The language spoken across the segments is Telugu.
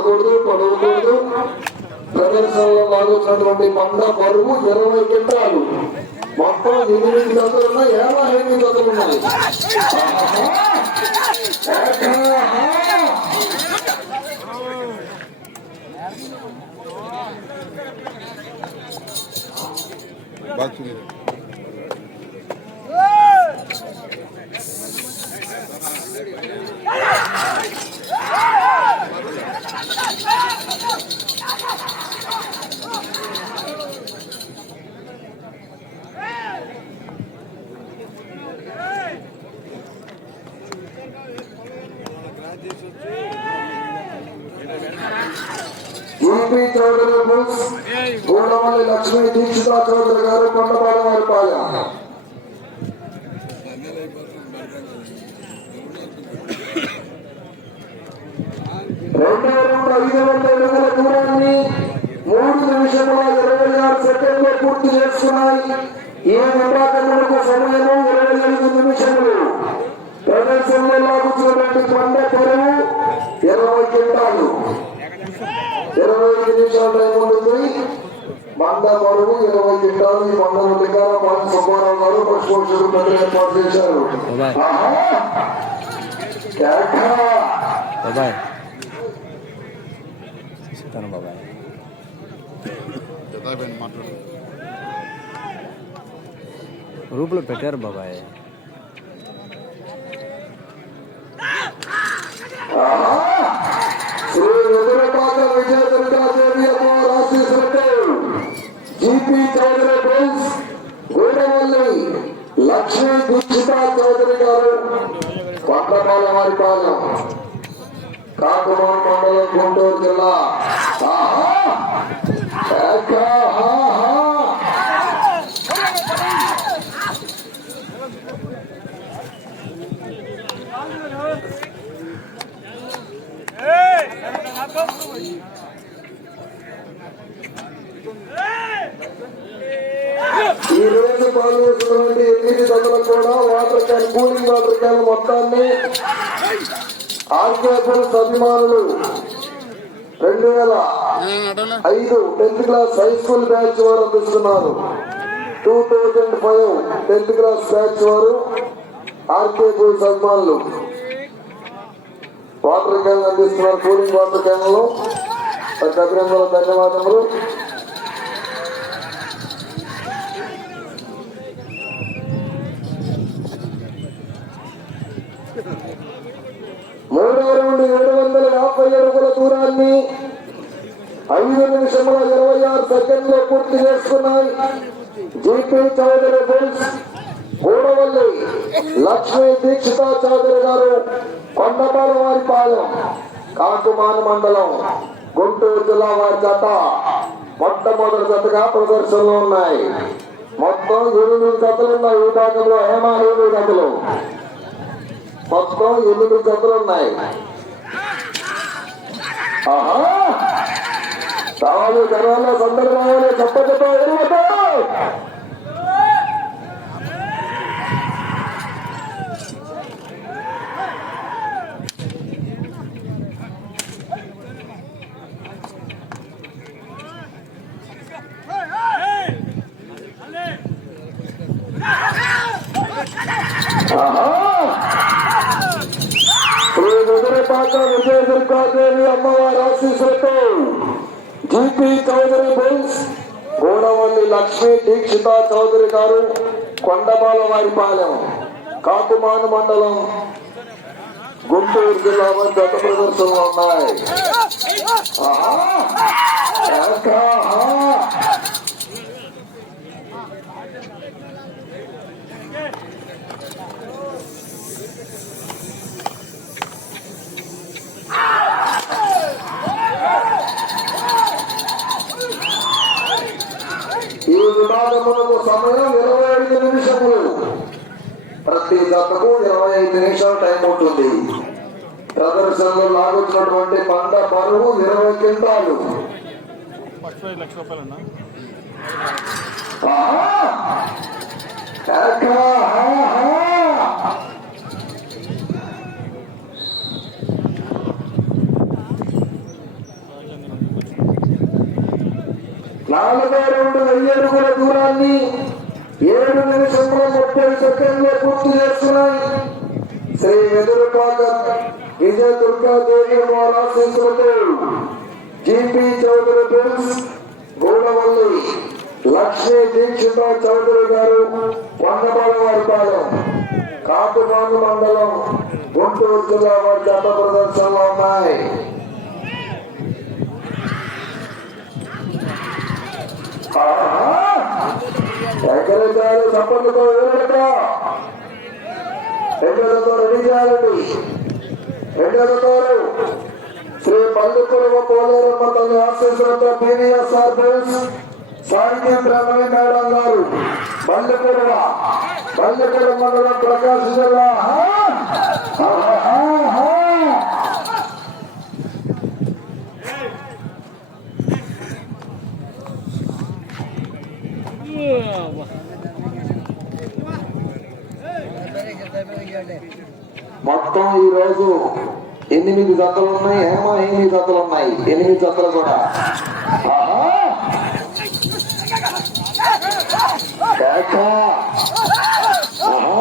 పడకూడదు పడవకూడదు ప్రదర్శనలో లాగుతున్నటువంటి పంట బరువు ఇరవై కింటాలు మొత్తం ఎనిమిది జతలు ఉన్నాయి ఏమో ఎనిమిది జతలు ఉన్నాయి Thank you. మీద చౌదరి బుల్స్ గోడమల్లి లక్ష్మీ దీక్షిత చౌదరి గారు కొండపాలెం వారి పాలెం రెండు రెండు ఐదు వందల అడుగుల దూరాన్ని మూడు నిమిషముల ఇరవై ఆరు సెకండ్లు పూర్తి చేస్తున్నాయి ఈ విభాగములకు సమయము ఇరవై ఐదు నిమిషములు ప్రదర్శనలో లాగుతున్నటువంటి కొండ పొడవు ఇరవై కింటాలు ఇరవై ఐదు నిమిషాల టైం ఉంటుంది. బరువు ఇరవై కింటాలు ఈ మంద అధికార పాటి సుబ్బారావు గారు పశుపోషకులు పెద్ద ఏర్పాటు చేశారు. ఆహా! కేక! బాబాయ్. చూస్తాను శ్రీ రుద్రపాక విజయదుర్గాదేవి అమ్మవారి ఆశీస్సులతో జీపీ చౌదరి బోల్స్ గూడవల్లి లక్ష్మీ దీక్షిత చౌదరి గారు కొండపాల వారి పాలెం మండలం గుంటూరు జిల్లా. ఆహా! ఏక! ఆహా! ఈ రోజు పాల్గొన్నటువంటి ఎనిమిది గంటలకు కూడా water can cooling water can మొత్తాన్ని. ఆర్కేపుల్ అభిమానులు రెండు వేల ఐదు tenth class high school batch వారు అందిస్తున్నారు. Two thousand five tenth class batch వారు ఆర్కే బుల్స్ అభిమానులు. వాటర్ క్యాన్ అందిస్తున్నారు కూలింగ్ వాటర్ క్యాన్లు. అభినందనలు ధన్యవాదములు మూడవ రౌండ్ ఏడు వందల యాభై అడుగుల దూరాన్ని ఐదు నిమిషముల ఇరవై ఆరు సెకండ్లు పూర్తి చేసుకున్నాయి. జీపీ చౌదరి బుల్స్ గూడవల్లి లక్ష్మీ దీక్షిత చౌదరి గారు కొండపాల వారి పాలెం కాకుమాన మండలం గుంటూరు జిల్లా వారి జత. మొట్టమొదటి జతగా ప్రదర్శనలో ఉన్నాయి. మొత్తం ఎనిమిది జతలు ఉన్నాయి ఈ భాగంలో హేమా ఎనిమిది జతలు. మొత్తం ఎనిమిది జతలు ఉన్నాయి. ఆహా! రావాలి జనాల్లో సందడి చెప్పకపోతే కొండబాల పాలెం కాకుమాను మండలం గుంటూరు జిల్లా వారి గత ప్రదర్శనలు ఉన్నాయి. ఈ విభాగములకు సమయం ఇరవై ఐదు నిమిషములు. ప్రతి జతకు ఇరవై ఐదు నిమిషాలు టైం ఉంటుంది. ప్రదర్శనలో లాగుతున్నటువంటి పంట బరువు ఇరవై క్వింటాలు. లక్ష రూపాయలు అన్నా ఆహా! ఏక! ఆహా! నాలుగో రౌండ్ వెయ్యి అడుగుల దూరాన్ని ఏడు నిమిషంలో ముప్పై సెకండ్లు పూర్తి చేస్తున్నాయి శ్రీ ఎదురుపాక విజయ దుర్గాదేవి ఆశీస్సులతో జిపి చౌదరి ప్రిన్స్ గూడవల్లి లక్ష్మీ దీక్షిత చౌదరి గారు వందపాల వారి పాలెం కాపుమాను మండలం గుంటూరు జిల్లా వారి జత ప్రదర్శనలో ఉన్నాయి Ah! ఎక్కడికారు చప్పట్లతో వేరట రెండోతో రెడీ చేయాలండి రెండోతో శ్రీ పల్లుకుల పోలేరమ్మ తల్లి ఆశీస్సులతో పీవీఎస్ఆర్ బోస్ సాహిత్య బ్రహ్మణి మేడం గారు బల్లికురవ పల్లెకుల మండలం ప్రకాశం జిల్లా ఆహా! మొత్తం ఈ రోజు ఎనిమిది జతలు ఉన్నాయి ఏమో ఎనిమిది జతలు ఉన్నాయి ఎనిమిది జతలు కూడా ఆహా! ఆహా!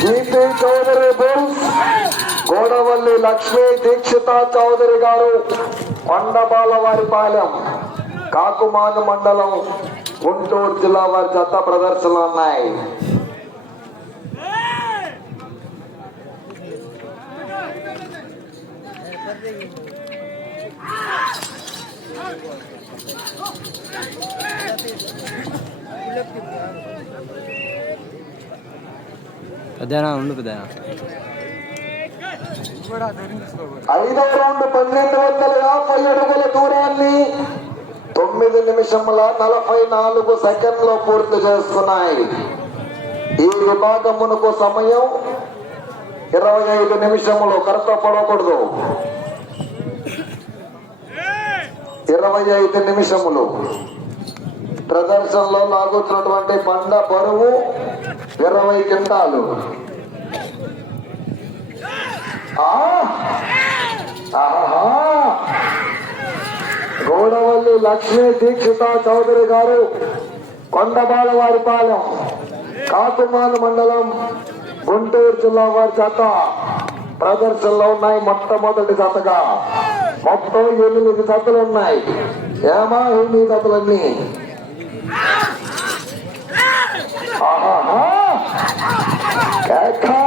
జీపీ చౌదరి బోస్ గోడవల్లి లక్ష్మీ దీక్షిత చౌదరి గారు కొండబాల వారిపాలెం కాకుమాను మండలం గుంటూరు జిల్లా వారి జత ప్రదర్శనలు ఉన్నాయి. పెద్దనా? ఉండు పెద్దనా? ఐదవ రౌండ్ పన్నెండు వందల యాభై అడుగుల దూరాన్ని తొమ్మిది నిమిషముల నలభై నాలుగు సెకండ్లో పూర్తి చేస్తున్నాయి. ఈ విభాగమునకు సమయం ఇరవై ఐదు నిమిషములు కరెక్ట్ పడకూడదు. ఇరవై ఐదు నిమిషములు. ప్రదర్శనలో లాగుతున్నటువంటి పండ బరువు ఇరవై కింటాలు. గోడవల్లి లక్ష్మీ దీక్షిత చౌదరి గారు కొండబాల వారి పాలెం మండలం గుంటూరు జిల్లా వారి చేత ప్రదర్శనలో ఉన్నాయి మొట్టమొదటి జతగా. మొత్తం ఎనిమిది జతలు ఉన్నాయి. ఏమా ఎనిమిది జతలన్నీ? ఆహా కేకా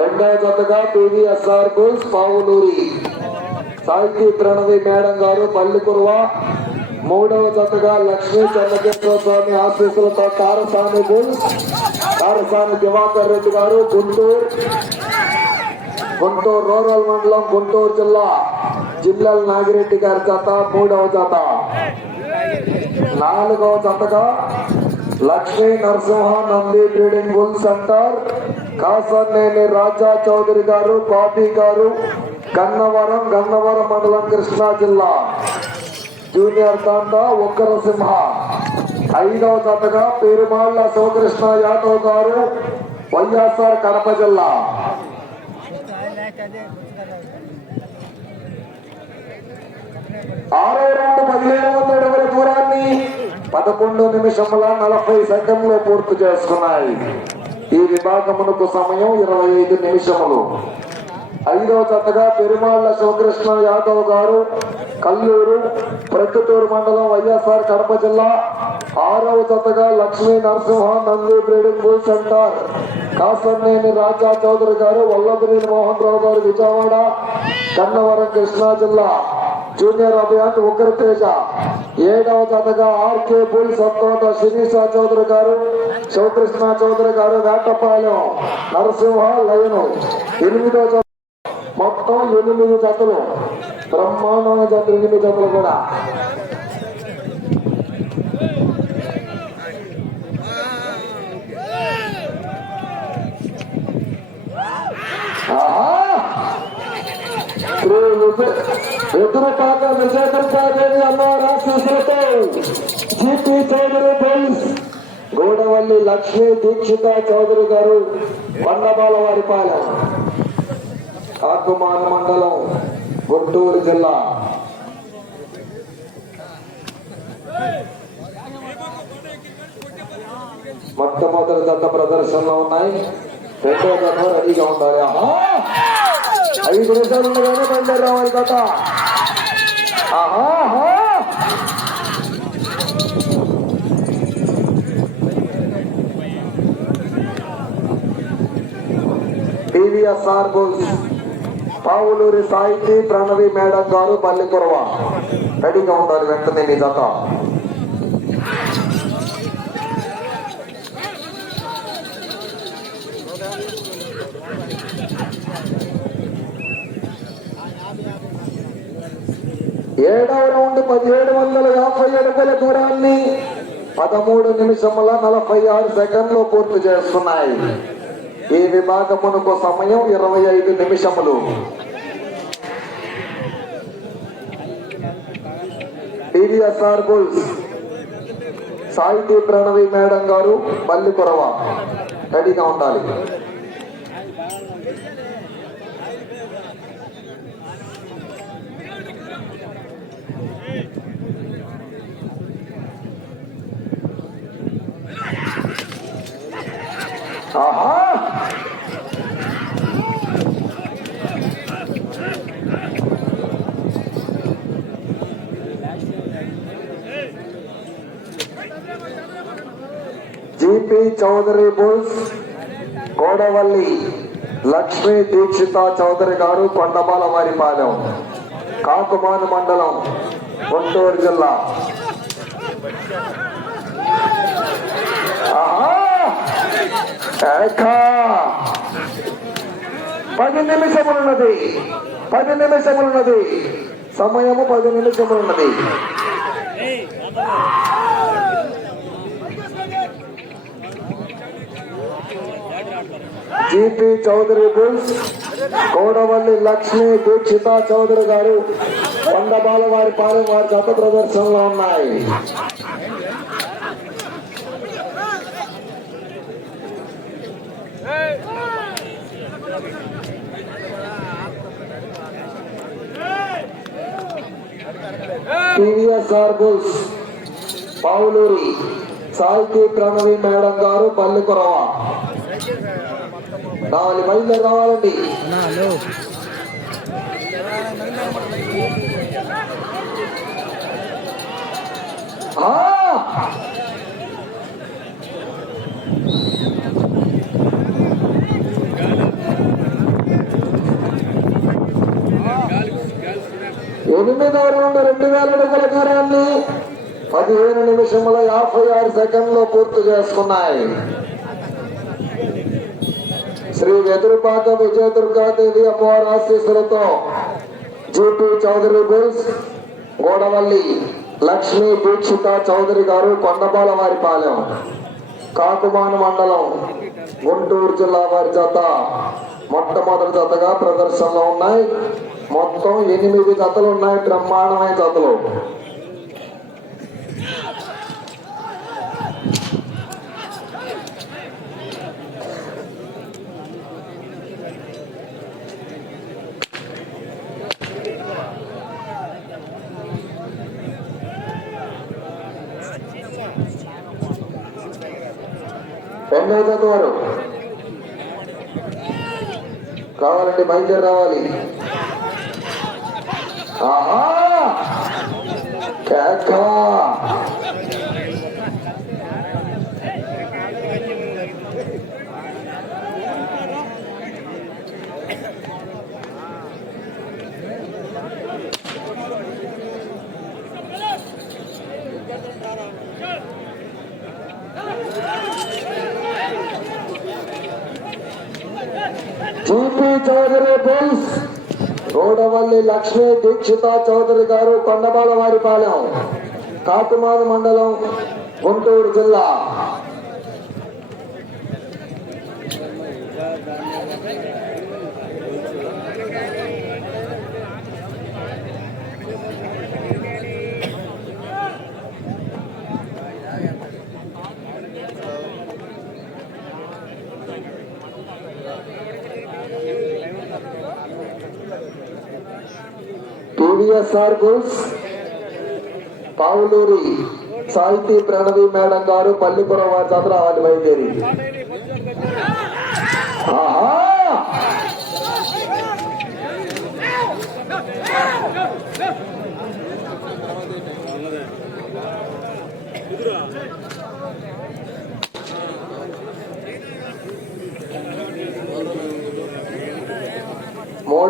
రెండవ జతగా పివిఎస్ఆర్ బుల్స్ పావులూరి. సాహితీ ప్రణవి మేడం గారు పల్లికురువ మూడవ జతగా లక్ష్మీ చంద్రకేశ్వర స్వామి ఆశీస్సులతో కారసాని బుల్స్ కారసాని దివాకర్ రెడ్డి గారు గుంటూరు. గుంటూరు రూరల్ మండలం గుంటూరు జిల్లా జిల్లాల నాగిరెడ్డి గారి జత మూడవ జత. నాలుగవ జతగా Lakshmi Narasimha Nandi breeding bull centre. Kasarneni Raja Chowdary garu Bobby garu Gannavaram Gannavaram మండలం కృష్ణా జిల్లా. జూనియర్ తాండ ఒక్కర సింహ. ఐదవ జతగా పేరుమాళ్ళ శివకృష్ణ యాదవ్ గారు వైఎస్ఆర్ కడప జిల్లా. ఆరో రెండు పదిహేను వందల అడుగుల దూరాన్ని. పదకొండు నిమిషముల నలభై సెకండ్లో పూర్తి చేసుకున్నాయి. ఈ విభాగమునకు సమయం ఇరవై ఐదు నిమిషములు. ఐదవ జతగా పెరుమాళ్ళ శివకృష్ణ యాదవ్ గారు కల్లూరు ప్రొద్దుటూరు మండలం వైఎస్ఆర్ కడప జిల్లా. ఆరవ జతగా Lakshmi Narasimha Nandi breeding bull centre. Kasarneni Raja Chowdary garu Vallabhaneni Mohan Rao garu Vijayawada. Kannavaram Krishna జిల్లా. జూనియర్ అభియాన్ ఉగ్రతేజ. ఏడవ జతగా ఆర్కే పుల్ సత్తోట శిరీష చౌదరి గారు శివకృష్ణ చౌదరి గారు వేటపాలెం నరసింహ లయను. ఎనిమిదో జత మొత్తం ఎనిమిది జతలు. బ్రహ్మాండమైన జత ఎనిమిది జతలు కూడా. ఆహా! ఎదురుపాక విజయదుర్గాదేవి అమ్మవారి ఆశీస్సులతో జీపీ చౌదరి బోయిస్ గూడవల్లి లక్ష్మీ దీక్షిత చౌదరి గారు బండబాల వారి పాలెం కాకుమాన మండలం గుంటూరు జిల్లా మొట్టమొదటి దత్త ప్రదర్శనలో ఉన్నాయి రెండో దత్త రెడీగా ఉండాలి! ఐదు నిమిషాలు ఉండగానే బయలుదేరి రావాలి ఆహా! టీవీఎస్ఆర్ బుల్స్ పావులూరి సాహితీ ప్రణవి మేడం గారు పల్లికొరవ రెడీగా ఉండాలి వెంటనే మీ దత్త ఏడవ నుండి పదిహేడు వందల యాభై అడుగుల దూరాన్ని పదమూడు నిమిషముల నలభై ఆరు సెకండ్లు పూర్తి చేస్తున్నాయి. ఈ విభాగమునకు సమయం ఇరవై ఐదు నిమిషములు. టీవీఎస్ఆర్ బుల్స్ సాహితీ ప్రణవి మేడం గారు మల్లికొరవ రెడీగా ఉండాలి. ఆహా! జీపీ చౌదరి బుల్స్ కోడవల్లి లక్ష్మీ దీక్షిత చౌదరి గారు కొండబాల వారిపాలెం కాకుమాను మండలం గుంటూరు జిల్లా. ఆహా! పది నిమిషములున్నది. పది నిమిషములున్నది. సమయము పది నిమిషములున్నది. జీపీ చౌదరి బుల్స్ కోడవల్లి లక్ష్మీ దీక్షిత చౌదరి గారు కొండబాల వారి పాలెం వారి జత ప్రదర్శనలో ఉన్నాయి. టీవీఎస్ బుల్స్ పావులూరి సాహితీ ప్రణవి మేడం గారు పల్లికొరవ రావాలి బయలుదేరి రావాలండి అన్నా ఆ! తొమ్మిది రౌండ్ రెండు వేల అడుగుల దూరాన్ని పదిహేను నిమిషముల యాభై ఆరు సెకండ్లో పూర్తి చేసుకున్నాయి. శ్రీ వెదురుపాత విజయ దుర్గాదేవి అమ్మవారి ఆశీస్సులతో జూపీ చౌదరి బుల్స్ గోడవల్లి లక్ష్మీ దీక్షిత చౌదరి గారు కొండపాల వారిపాలెం కాకుమాన మండలం గుంటూరు జిల్లా వారి జత మొట్టమొదటి జతగా ప్రదర్శనలో ఉన్నాయి. మొత్తం ఎనిమిది కథలు ఉన్నాయి బ్రహ్మాండమైన కథలు. రెండవ వారు కావాలంటే బయలుదేరి రావాలి. ఆహా! కేక జీపీ చౌదరి బుల్స్ రోడవల్లి లక్ష్మీ దీక్షిత చౌదరి గారు కొండబాల వారి పాలెం మండలం గుంటూరు జిల్లా. సిఎస్ఆర్ బుల్స్ పావులూరి సాహితీ ప్రణవి మేడం గారు పల్లిపురం వారి జాతర వాటి బయలుదేరి ఆహా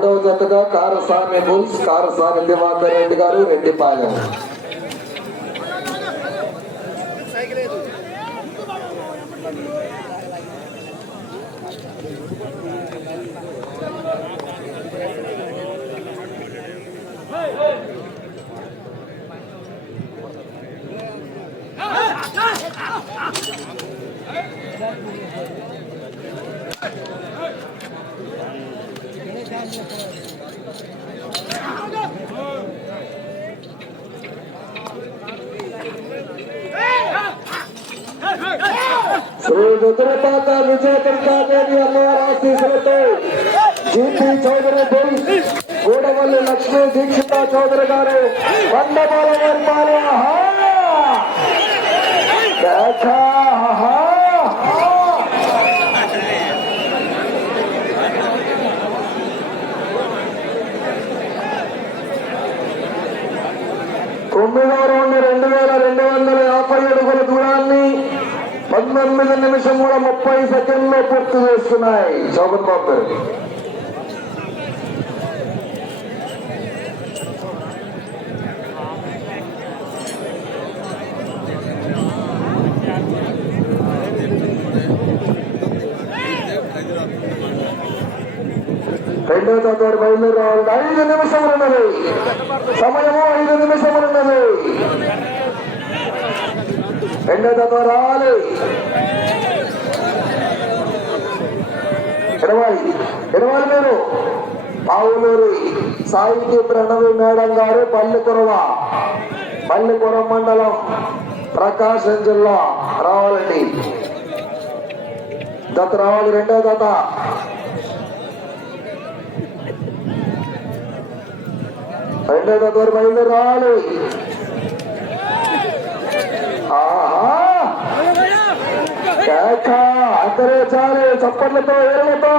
మూడవ జతగా Karaswamy bulls Karaswamy Diwakar Reddy garu Reddypalem Hey, hey! రుద్రపాత విజయకర్తాదేవి అమ్మవారి ఆశీస్సులతో జీపీ చౌదరి బుల్స్ గూడవల్లి లక్ష్మీ దీక్షిత చౌదరి గారు మండపాల నిర్మాణ తొమ్మిదో రౌండ్ రెండు వేల రెండు వందల యాభై అడుగుల దూరాన్ని పంతొమ్మిది నిమిషముల ముప్పై సెకండ్లో పూర్తి చేస్తున్నాయి. శోభన్ బాబు గారు రెండో చదువు బయలుదేరి రావాలి ఐదు నిమిషములు ఉన్నది. సమయము ఐదు నిమిషములు ఉన్నది. రెండో చదువు రావాలి ఇరవై ఇరవై మీరు పావులూరి సాహితీ ప్రణవి మేడం గారు పల్లెకురవ పల్లెకురం మండలం ప్రకాశం జిల్లా రావాలండి. దత రావాలి రెండో దత రెండో దత వారు బయలుదేరి రావాలి. అందరూ చాలు చప్పట్లతో ఏళ్ళతో.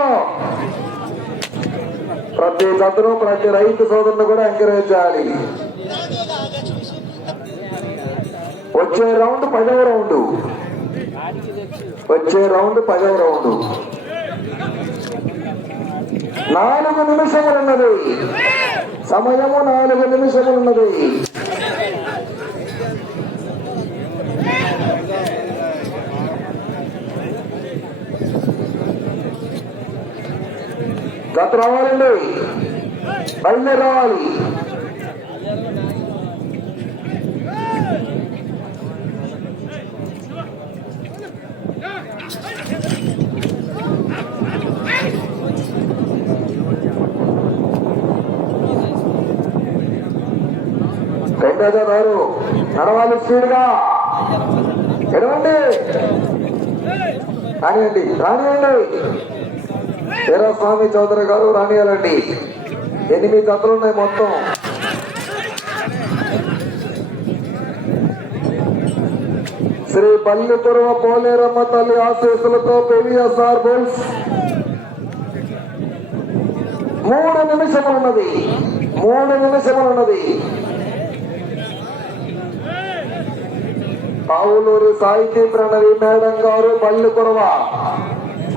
ప్రతి జతను ప్రతి రైతు సోదరుని కూడా ఎంకరేజ్ చేయాలి. వచ్చే రౌండ్ పదవ రౌండ్ వచ్చే రౌండ్ పదవ రౌండ్ నాలుగు నిమిషములు ఉన్నది సమయము నాలుగు నిమిషములు గత రావాలండి. బయలు రావాలి. రెండో గారు నడవాలి స్పీడ్గా. ఎడవండి. రానివ్వండి రానివ్వండి వీరస్వామి చౌదరి గారు రానియాలండి. ఎనిమిది జతలు ఉన్నాయి మొత్తం. శ్రీ పల్లిపురవ పోలేరమ్మ తల్లి ఆశీస్సులతో పెవిఎస్ఆర్ బుల్స్. మూడు నిమిషములున్నది. మూడు నిమిషములున్నది. పావులూరి సాహితీ ప్రణవి మేడం గారు పల్లెకురవ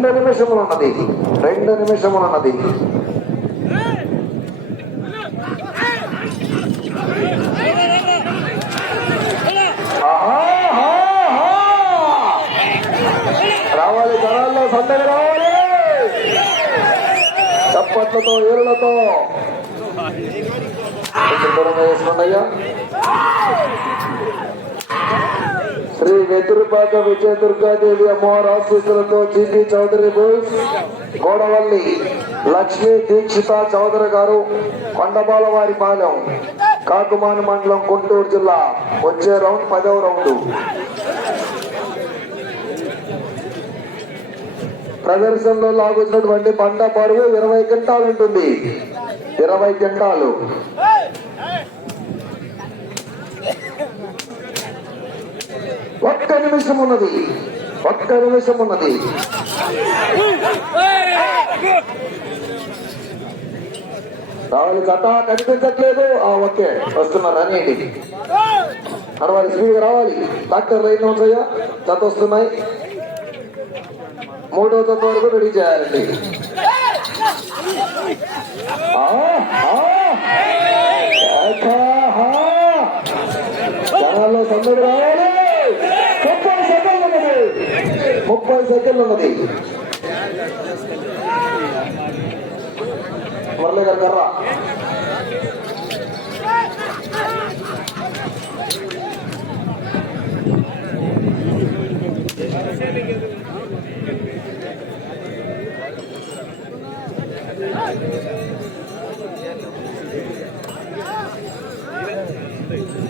రెండు నిమిషములు ఉన్నది రెండు నిమిషములు ఉన్నది రావాలి జనాల్లో సందడి రావాలి. చప్పట్లతో ఏరులతో కొంచెం వేసుకోండి అయ్యా. శ్రీ వెతురుపాక విజయ దుర్గాదేవి అమ్మవారి ఆశీస్సులతో జీపీ చౌదరి బోయ్స్ గోడవల్లి లక్ష్మీ దీక్షిత చౌదరి గారు కొండబాల వారి పాలెం కాకుమాని మండలం గుంటూరు జిల్లా వచ్చే రౌండ్ పదవ రౌండ్. ప్రదర్శనలో లాగుతున్నటువంటి పంట పరువు ఇరవై గంటలు ఉంటుంది. ఇరవై గంటలు ఒక్క నిమిషం ఉన్నది. ఒక్క నిమిషం ఉన్నది. రావాలి కథ కనిపించట్లేదు. ఆ ఓకే. వస్తున్నారు అనేది నడవాలి స్పీడ్గా రావాలి. డాక్టర్ లైన్ ఉంటాయా జత వస్తున్నాయి. మూడో జత వరకు రెడీ చేయాలండి. జనాల్లో సందడి రావాలి ముప్పై సెకండ్లు ఉన్నది ముప్పై సెకండ్లు ఉన్నది మురళి గారు కర్ర